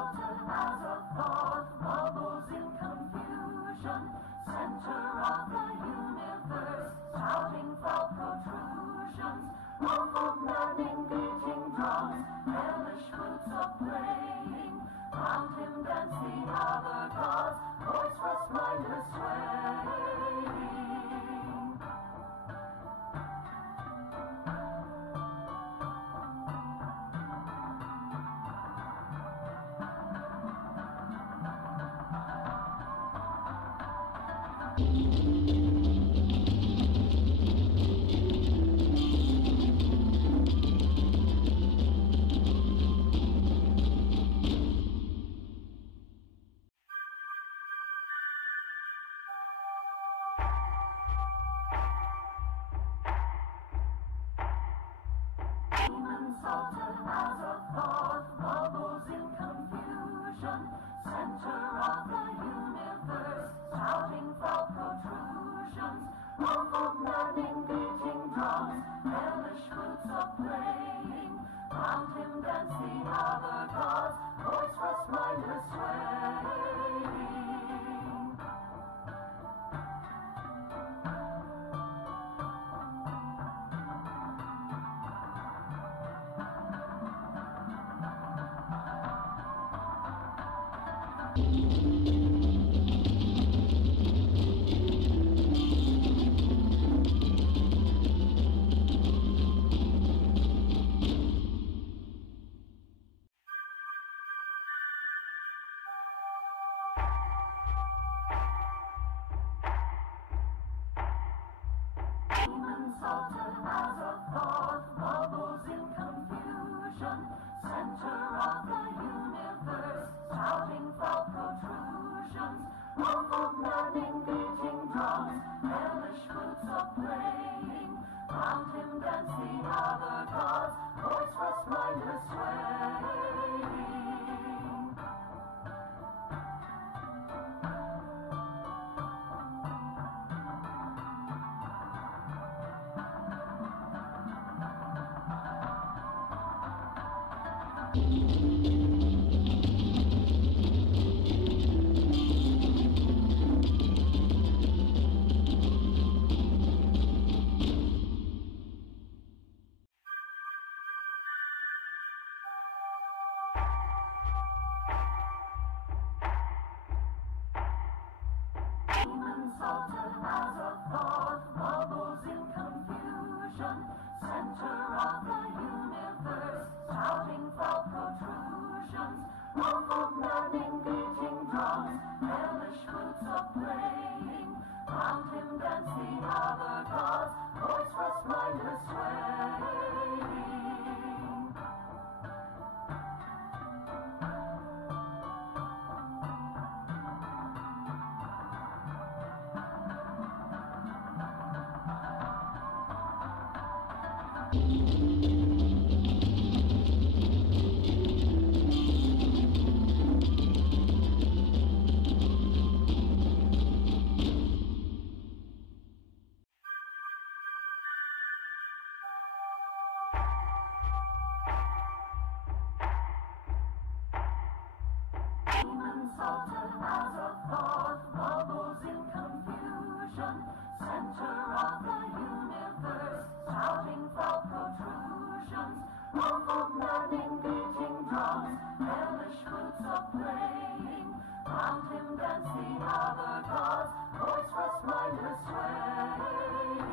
insulted as a thought bubbles in confusion, center of the universe, shouting foul protrusions, awful maddening beating drums, hellish flutes are playing, round him dance the other gods, voiceless, mindless swaying. Insulted as a thought bubbles in confusion, center of the universe, shouting foul protrusions, awful maddening beating drums, hellish flutes are playing, round him dance the other gods, voiceless, mindless swaying. Insulted as a thought bubbles in confusion, center of the universe, shouting foul protrusions, awful maddening beating drums, hellish flutes are playing, round him dance the other gods, voiceless, mindless swaying. Insulted as a thought bubbles in confusion, center of the universe, shouting foul protrusions, awful maddening beating drums, hellish flutes are playing, round him dance the other gods, voiceless, mindless swaying. Insulted as a thought bubbles in confusion, center of the universe, shouting foul protrusions, awful maddening beating drums, hellish flutes are playing, round him dance the other gods, voiceless, mindless swaying.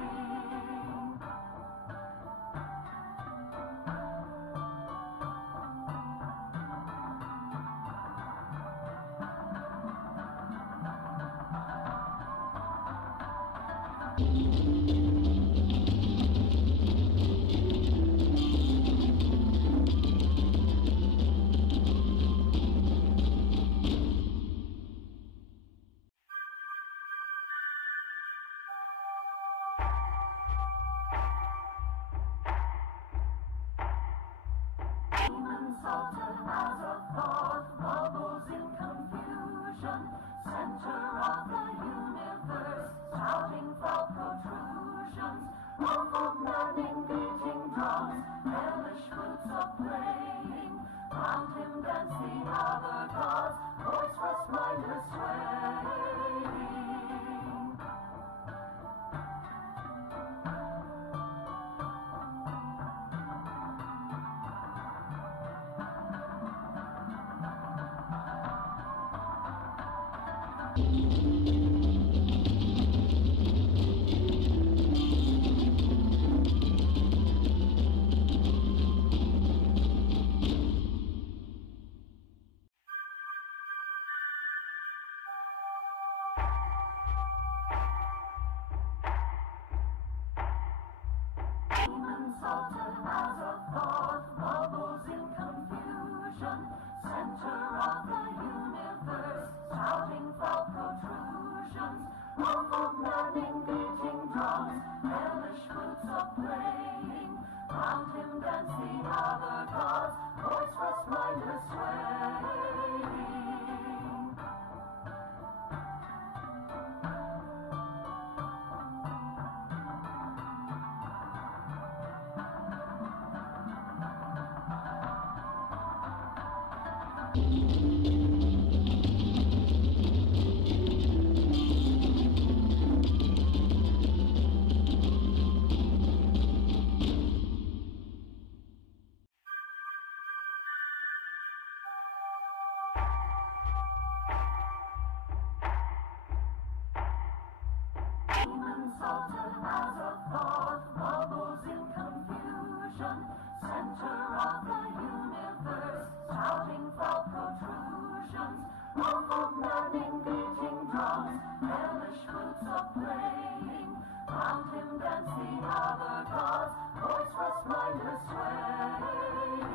Insulted as a thought bubbles in confusion, center of the universe, shouting foul protrusions, awful maddening beating drums, hellish flutes are playing, round him dance the other Insulted as a thought bubbles in confusion, center of the universe, shouting foul protrusions, awful men engaging drums, hellish flutes of playing, round him dance the other gods, voiceless mindless swaying. Insulted as a thought bubbles in confusion, center of the universe, shouting foul protrusions, awful men engaging drums, hellish flutes of playing, round him dance the other gods, voiceless mindless swaying.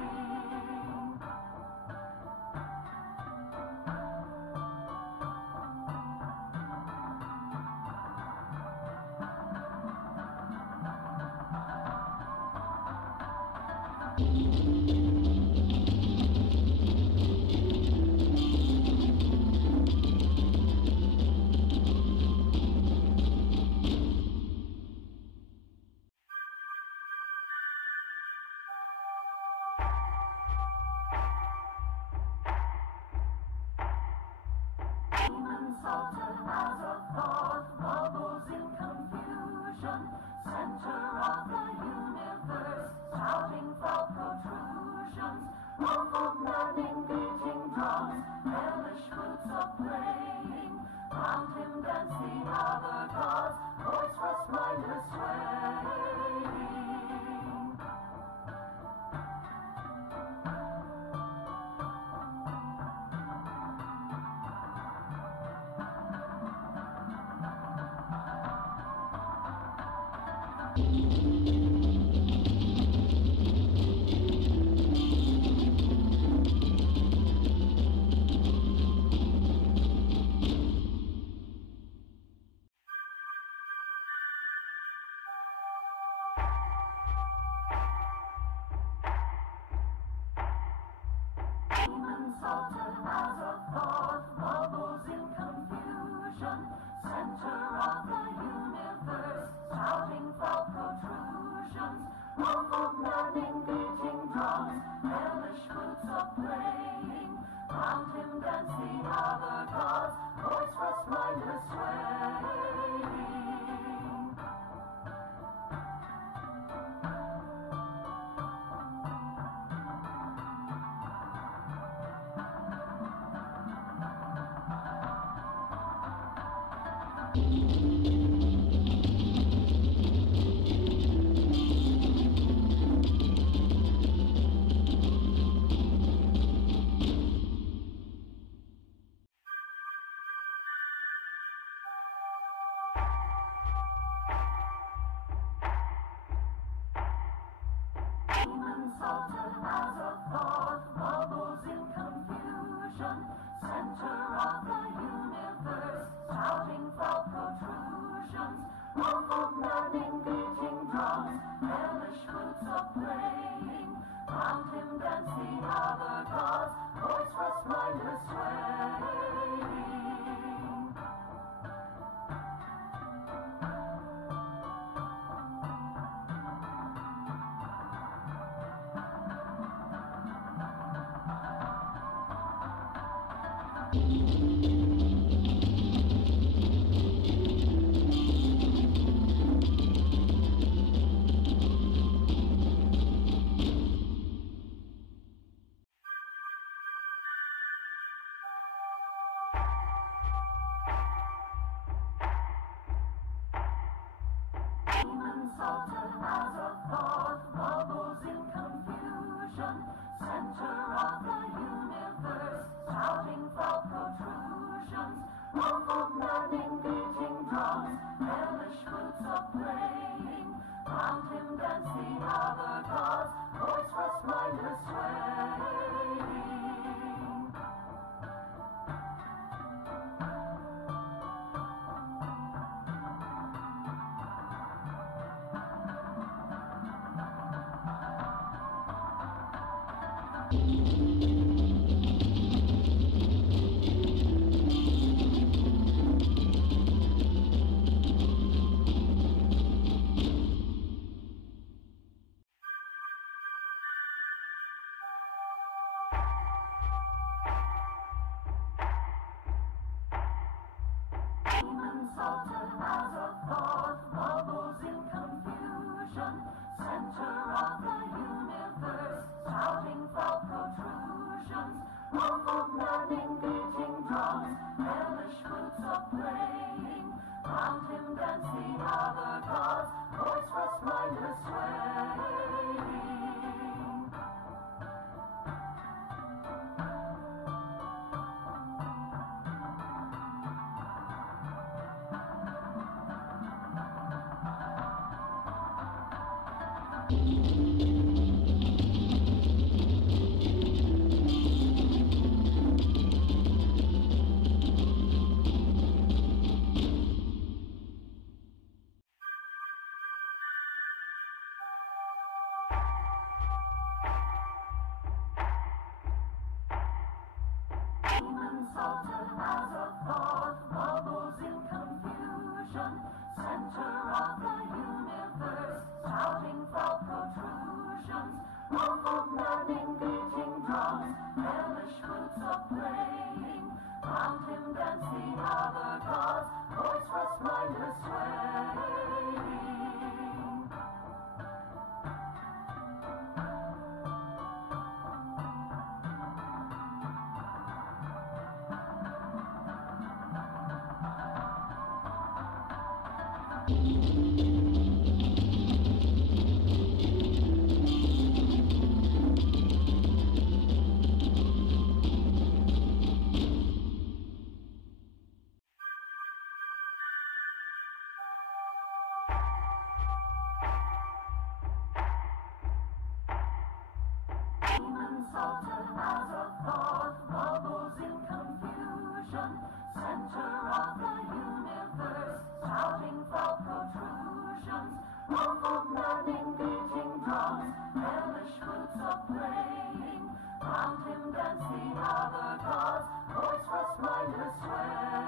Insulted as a thought bubbles in confusion, center of the universe, shouting foul protrusions, awful men engaging drums, hellish flutes of playing, round him dance the other gods, voiceless mindless swaying. Insulted as a thought bubbles in confusion, center of the universe, shouting foul protrusions, awful men engaging drums, hellish flutes of playing, round him dance the other gods, voiceless mindless swaying. Insulted as a thought bubbles in confusion, center of the universe, shouting foul protrusions, awful men engaging drums, hellish flutes of playing, round him dance the other gods, voiceless mindless swaying. Insulted as a thought bubbles in confusion, center of the universe, shouting foul protrusions, awful men engaging drums, hellish flutes of playing, round him dance the other gods, voiceless mindless swaying. Insulted as a thought bubbles in confusion, center of the universe, shouting foul protrusions, awful men engaging drums, hellish flutes of playing, round him dance the other gods, voiceless mindless swaying. unsalted as a thought, bubbles in confusion, center of the universe, shouting foul protrusions, awful maddening beating drums, hellish flutes of playing, round him dance the other gods, voiceless, mindless swaying. Unsalted as a thought, bubbles in confusion, center of the universe, shouting foul protrusions, awful maddening beating drums, hellish flutes of playing, round him dance the other gods, voiceless, mindless swaying. Unsalted as a thought, bubbles in confusion, center of the universe, shouting foul protrusions, awful maddening beating drums, hellish flutes of playing, round him dance the other gods, voiceless, mindless swaying. Unsalted as a thought, bubbles in confusion, center of the universe, shouting foul protrusions, awful maddening beating drums, hellish flutes of playing, round him dance the other gods, voiceless, mindless swaying.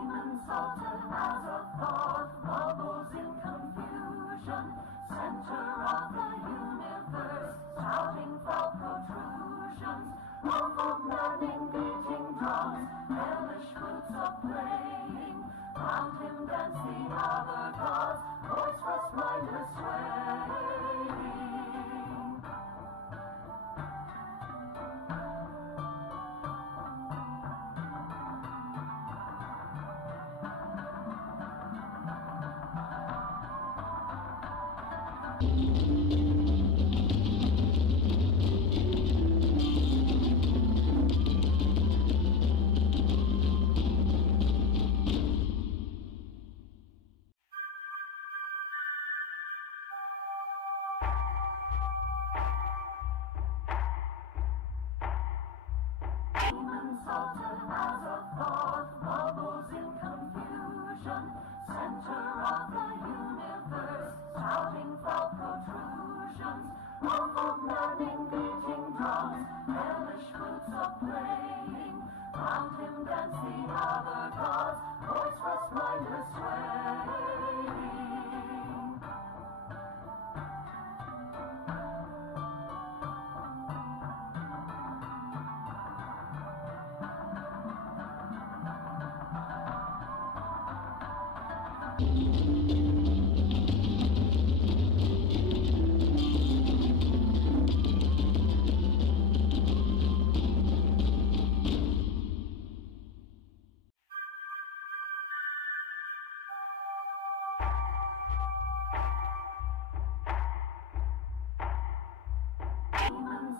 Unsalted as a thought, bubbles in confusion, center of the universe, shouting foul protrusions, awful maddening beating drums, hellish flutes of playing, round him dance the other gods, voiceless, mindless swaying. Unsalted as a thought, bubbles in confusion, center of the universe, shouting foul protrusions, awful maddening beating drums, hellish flutes of playing, Round him dance the other gods, voiceless, mindless, swaying.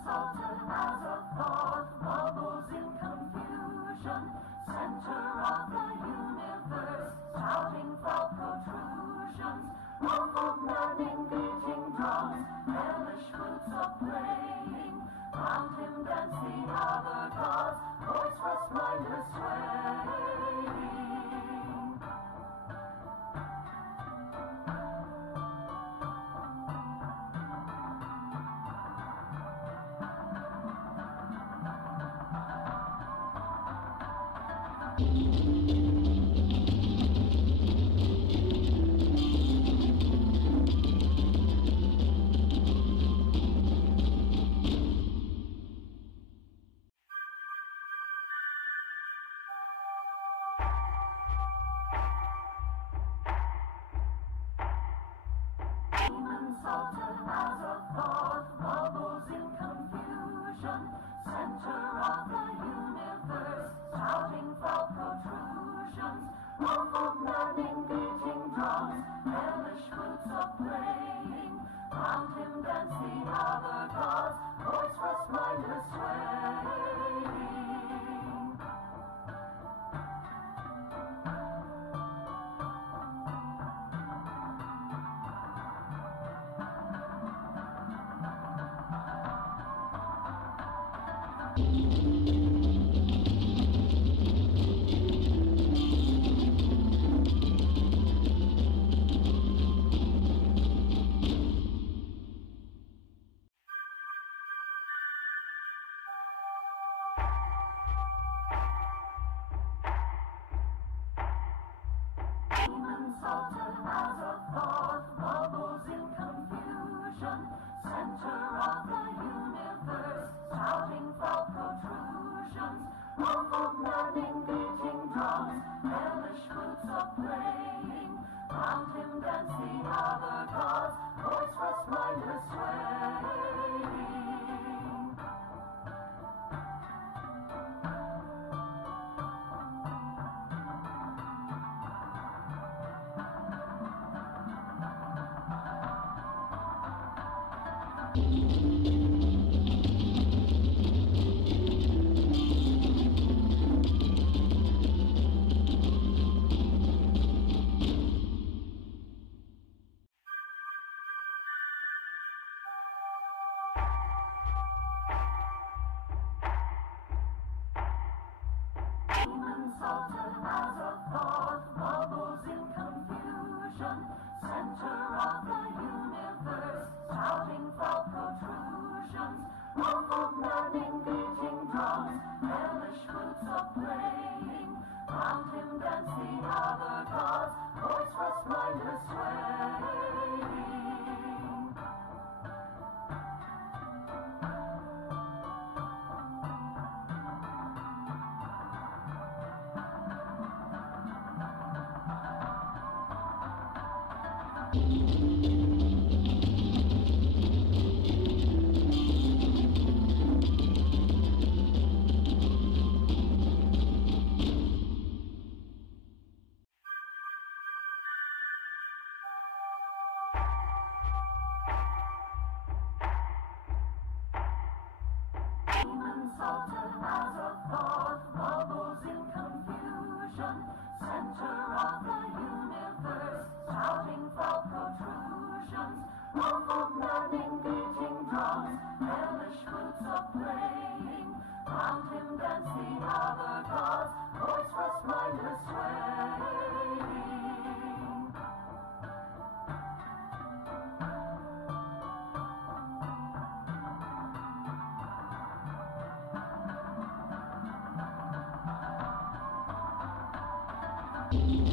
Sultan as a thought bubbles in confusion, center of the universe, shouting foul protrusions, awful manning beating drums, hellish flutes are playing. Round him dance the other gods, voiceless, mindless, swaying. Sultan as a thought bubbles in confusion, center of the universe, shouting foul protrusions, awful manning beating drums, hellish flutes are playing. Round him dance the other gods, voiceless, mindless, swaying. Sultan as a thought bubbles in confusion, center of the universe, shouting foul protrusions, awful manning beating drums, hellish flutes are playing. Round him dance the other gods, voiceless, mindless, swaying. Sultan as a thought bubbles in confusion, center of the universe, shouting foul protrusions, awful manning beating drums, hellish flutes are playing. Round him dance the other gods, voiceless, mindless, swaying. Sultan as a thought bubbles in confusion, center of the universe, shouting foul protrusions, awful manning beating drums, hellish flutes are playing. Round him dance the other gods, voiceless, mindless, swaying. Demon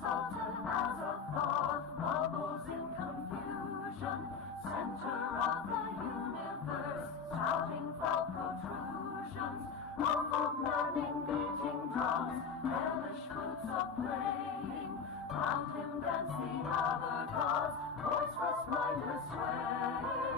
sultan as a thought bubbles in confusion, center of the universe, shouting foul protrusions, awful manning beating drums, hellish flutes are playing, round him dance the other gods, voiceless mindless swaying.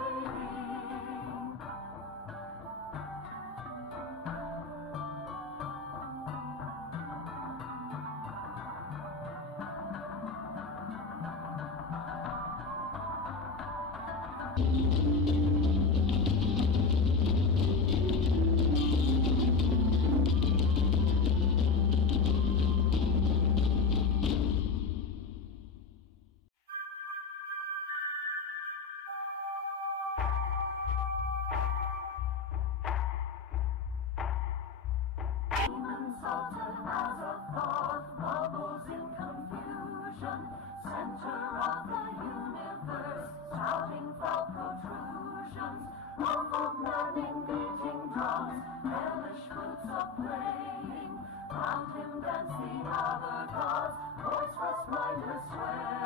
Demon sultan as a thought bubbles in confusion, center of the universe, shouting foul protrusions, awful manning beating drums, hellish flutes are playing, round him dance the other gods, voiceless mindless swaying.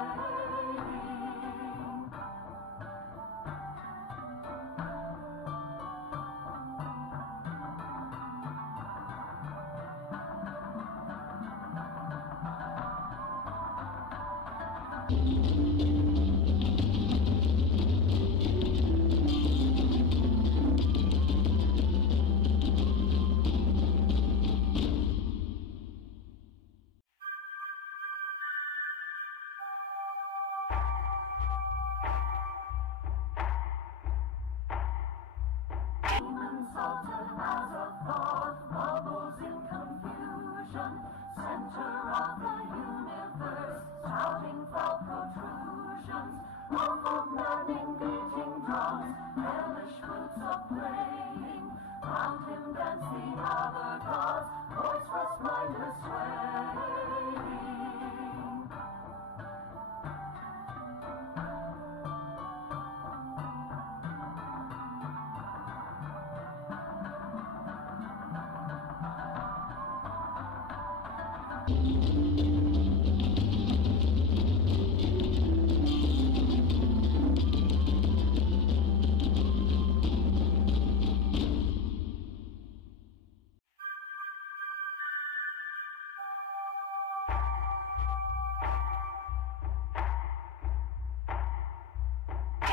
Demon sultan as a thought bubbles in confusion, center of the universe, shouting foul protrusions, awful manning beating drums, hellish flutes are playing, round him dance the other gods, voiceless mindless swaying.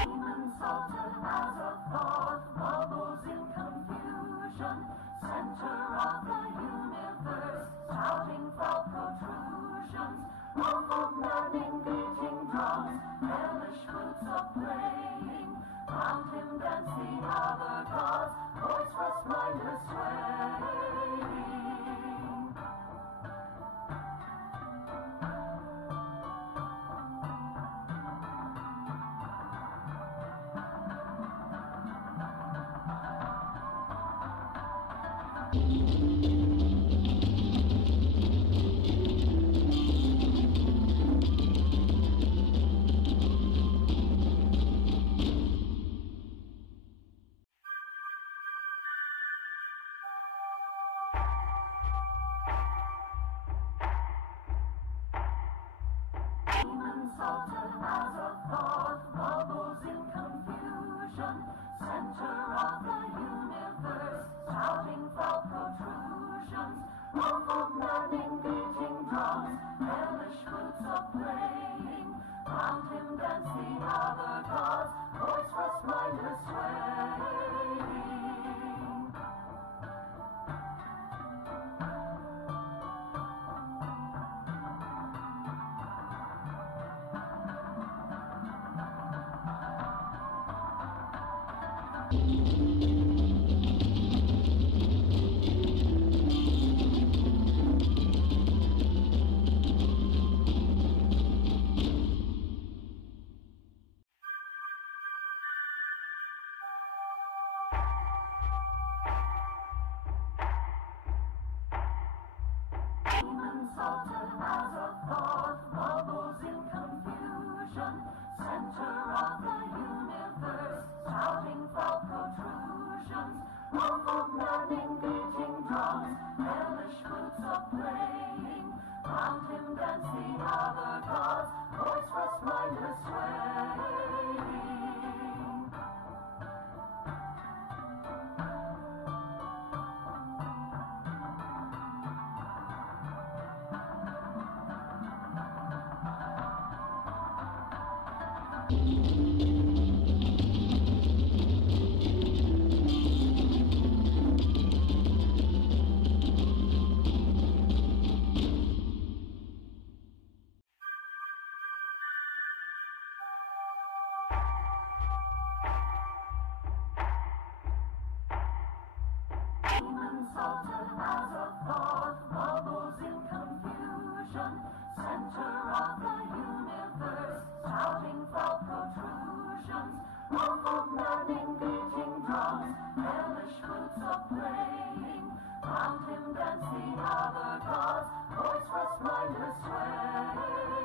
Demon sultan as a thought bubbles in confusion, center of the universe, shouting foul protrusions, awful manning beating drums, hellish flutes are playing, round him dance the other gods, voiceless mindless swaying. Demon sultan as a thought bubbles in confusion, center of the universe, shouting foul protrusions, awful manning beating drums, hellish flutes are playing, round him dance the other gods, voiceless mindless swaying. as a thought bubbles in confusion, center of the universe, shouting foul protrusions, awful maddening beating drums, hellish flutes are playing, round him dance the other gods, voiceless, mindless swaying. Demons altered as a thought bubbles in confusion, center of the universe, shouting foul protrusions, awful maddening beating drums, hellish flutes are playing, round him dance the other gods, voiceless, mindless swaying.